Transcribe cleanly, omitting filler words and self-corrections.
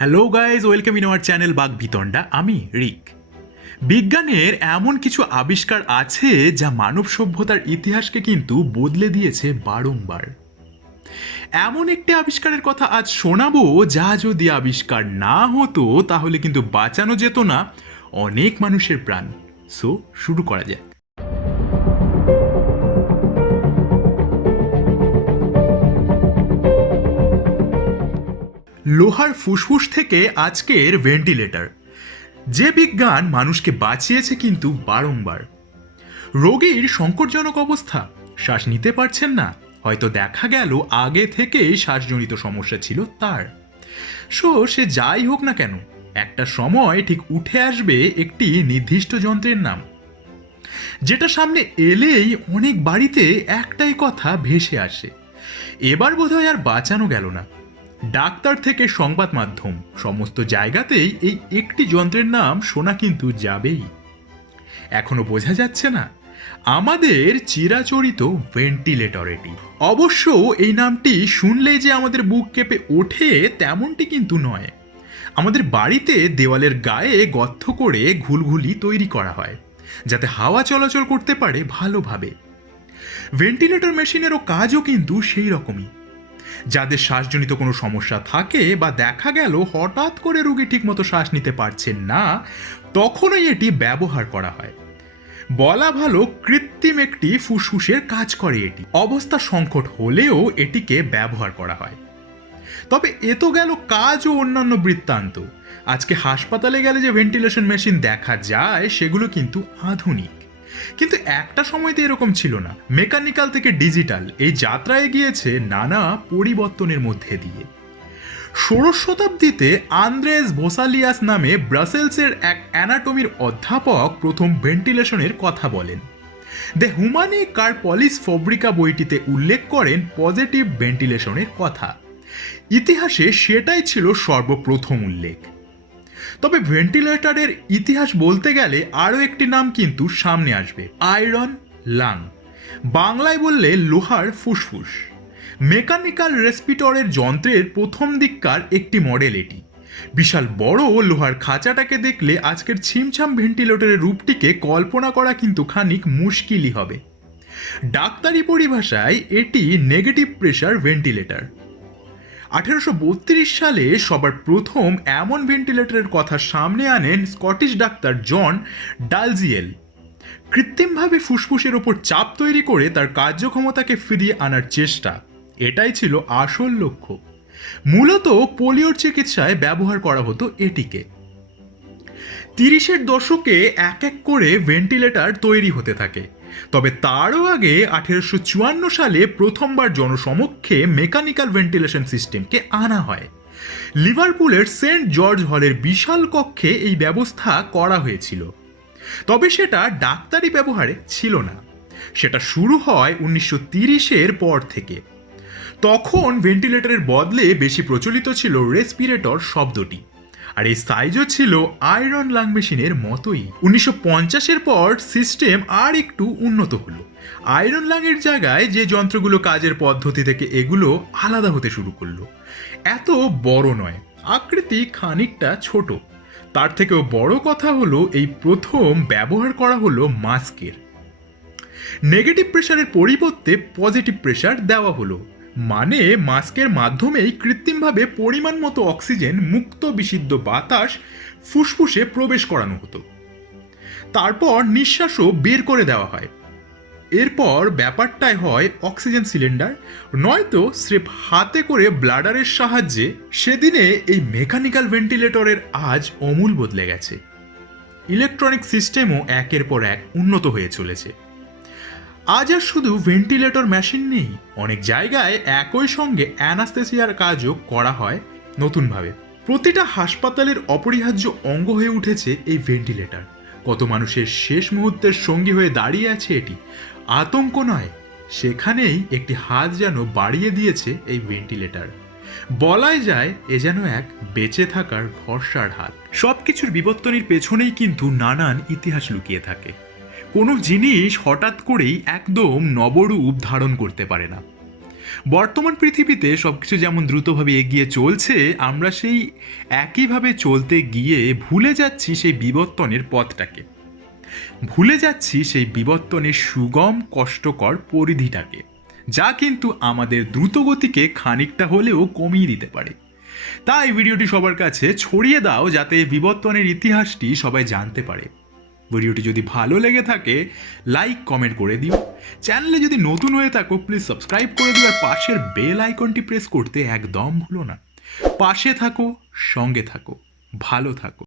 Hello guys, welcome in our channel বাগ ভিতন্ডা। আমি রিক। বিজ্ঞানের এমন কিছু আবিষ্কার আছে যা মানব সভ্যতার ইতিহাসকে কিন্তু বদলে দিয়েছে বারংবার। এমন একটি আবিষ্কারের কথা আজ শোনাবো যা যদি আবিষ্কার না হতো তাহলে কিন্তু বাঁচানো যেত না অনেক মানুষের প্রাণ। সো শুরু করা যাক। লোহার ফুসফুস থেকে আজকের ভেন্টিলেটর, যে বিজ্ঞান মানুষকে বাঁচিয়েছে কিন্তু বারংবার। রোগীর সংকটজনক অবস্থা, শ্বাস নিতে পারছেন না, হয়তো দেখা গেল আগে থেকেই শ্বাসজনিত সমস্যা ছিল তার। সে যাই হোক না কেন, একটা সময় ঠিক উঠে আসবে একটি নির্দিষ্ট যন্ত্রের নাম, যেটা সামনে এলেই অনেক বাড়িতে একটাই কথা ভেসে আসে, এবার বোধহয় আর বাঁচানো গেল না। ডাক্তার থেকে সংবাদ মাধ্যম, সমস্ত জায়গাতেই এই একটি যন্ত্রের নাম শোনা কিন্তু যাবেই। এখনো বোঝা যাচ্ছে না আমাদের চিরাচরিত ভেন্টিলেটর এটি। অবশ্য এই নামটি শুনলেই যে আমাদের বুক কেঁপে ওঠে তেমনটি কিন্তু নয়। আমাদের বাড়িতে দেওয়ালের গায়ে গর্ত করে ঘুলঘুলি তৈরি করা হয় যাতে হাওয়া চলাচল করতে পারে ভালোভাবে। ভেন্টিলেটর মেশিনেরও কাজও কিন্তু সেই রকমই। যাদের শ্বাসজনিত কোনো সমস্যা থাকে বা দেখা গেল হঠাৎ করে রোগী ঠিকমতো শ্বাস নিতে পারছেন না, তখনই এটি ব্যবহার করা হয়। বলা ভালো, কৃত্রিম একটি ফুসফুসের কাজ করে এটি। অবস্থা সংকট হলেও এটিকে ব্যবহার করা হয়। তবে এ তো গেল কাজ ও অন্যান্য বৃত্তান্ত। আজকে হাসপাতালে গেলে যে ভেন্টিলেশন মেশিন দেখা যায় সেগুলো কিন্তু আধুনিক, কিন্তু একটা সময় তো এরকম ছিল না। মেকানিক্যাল থেকে ডিজিটাল এই যাত্রা এগিয়েছে নানা পরিবর্তনের মধ্যে দিয়ে। ষোড়শ শতাব্দীতে আন্দ্রেস ভোসালিয়াস নামে ব্রাসেলসের এক অ্যানাটমির অধ্যাপক প্রথম ভেন্টিলেশনের কথা বলেন। দ্য হুমানি কার্পলিস ফব্রিকা বইটিতে উল্লেখ করেন পজিটিভ ভেন্টিলেশনের কথা। ইতিহাসে সেটাই ছিল সর্বপ্রথম উল্লেখ। তবে ভেন্টিলেটরের ইতিহাস বলতে গেলে আরও একটি নাম কিন্তু সামনে আসবে, আয়রন লাং। বাংলায় বললে লোহার ফুসফুস। মেকানিক্যাল রেসপিটরের যন্ত্রের প্রথম দিককার একটি মডেল এটি। বিশাল বড় লোহার খাঁচাটাকে দেখলে আজকের ছিমছাম ভেন্টিলেটরের রূপটিকে কল্পনা করা কিন্তু খানিক মুশকিলই হবে। ডাক্তারি পরিভাষায় এটি নেগেটিভ প্রেশার ভেন্টিলেটর। 1832 সালে সবার প্রথম এমন ভেন্টিলেটরের কথা সামনে আনেন স্কটিশ ডাক্তার জন ডালজিয়েল। কৃত্রিমভাবে ফুসফুসের ওপর চাপ তৈরি করে তার কার্যক্ষমতাকে ফিরিয়ে আনার চেষ্টা, এটাই ছিল আসল লক্ষ্য। মূলত পোলিওর চিকিৎসায় ব্যবহার করা হতো এটিকে। 30-এর দশকে এক এক করে ভেন্টিলেটর তৈরি হতে থাকে। তবে তারও আগে 1854 সালে প্রথমবার জনসমক্ষে মেকানিক্যাল ভেন্টিলেশন সিস্টেমকে আনা হয়। লিভারপুলের সেন্ট জর্জ হলের বিশাল কক্ষে এই ব্যবস্থা করা হয়েছিল। তবে সেটা ডাক্তারি ব্যবহারে ছিল না। সেটা শুরু হয় 1930-এর পর থেকে। তখন ভেন্টিলেটরের বদলে বেশি প্রচলিত ছিল রেসপিরেটর শব্দটি, আর এই সাইজও ছিল আয়রন লাং মেশিনের মতোই। 1950-এর পর সিস্টেম আর একটু উন্নত হলো। আয়রন লাংয়ের জায়গায় যে যন্ত্রগুলো কাজের পদ্ধতি থেকে এগুলো আলাদা হতে শুরু করলো। এত বড় নয়, আকৃতি খানিকটা ছোট। তার থেকেও বড় কথা হলো এই প্রথম ব্যবহার করা হলো মাস্কের। নেগেটিভ প্রেশারের পরিবর্তে পজিটিভ প্রেশার দেওয়া হলো, মানে মাস্কের মাধ্যমেই কৃত্রিমভাবে পরিমাণ মতো অক্সিজেন মুক্ত বিশুদ্ধ বাতাস ফুসফুসে প্রবেশ করানো হতো। তারপর নিঃশ্বাসও বের করে দেওয়া হয়। এরপর ব্যাপারটাই হয় অক্সিজেন সিলিন্ডার, নয়তো স্রেফ হাতে করে ব্লাডারের সাহায্যে। সেদিনে এই মেকানিক্যাল ভেন্টিলেটরের আজ অমূল বদলে গেছে। ইলেকট্রনিক সিস্টেমও একের পর এক উন্নত হয়ে চলেছে। আজ আর শুধু ভেন্টিলেটর মেশিন নেই, অনেক জায়গায় একই সঙ্গে অ্যানাস্থেসিয়ার কাজও করা হয় নতুনভাবে। প্রতিটা হাসপাতালের অপরিহার্য অঙ্গ হয়ে উঠেছে এই ভেন্টিলেটর। কত মানুষের শেষ মুহূর্তের সঙ্গী হয়ে দাঁড়িয়ে আছে এটি। আতঙ্ক নয়, সেখানেই একটি হাত যেন বাড়িয়ে দিয়েছে এই ভেন্টিলেটর। বলাই যায় এ যেন এক বেঁচে থাকার ভরসার হাত। সব কিছুর বিবর্তনের পেছনেই কিন্তু নানান ইতিহাস লুকিয়ে থাকে। কোনো জিনিস হঠাৎ করেই একদম নবরূপ ধারণ করতে পারে না। বর্তমান পৃথিবীতে সবকিছু যেমন দ্রুতভাবে এগিয়ে চলছে, আমরা সেই একইভাবে চলতে গিয়ে ভুলে যাচ্ছি সেই বিবর্তনের পথটাকে, ভুলে যাচ্ছি সেই বিবর্তনের সুগম কষ্টকর পরিধিটাকে, যা কিন্তু আমাদের দ্রুতগতিকে খানিকটা হলেও কমিয়ে দিতে পারে। তাই ভিডিওটি সবার কাছে ছড়িয়ে দাও, যাতে বিবর্তনের ইতিহাসটি সবাই জানতে পারে। ভিডিওটি যদি ভালো লেগে থাকে লাইক কমেন্ট করে দিও। চ্যানেলে যদি নতুন হয়ে থাকো প্লিজ সাবস্ক্রাইব করে দিও, আর পাশের বেল আইকনটি প্রেস করতে একদম ভুলো না। পাশে থাকো, সঙ্গে থাকো, ভালো থাকো।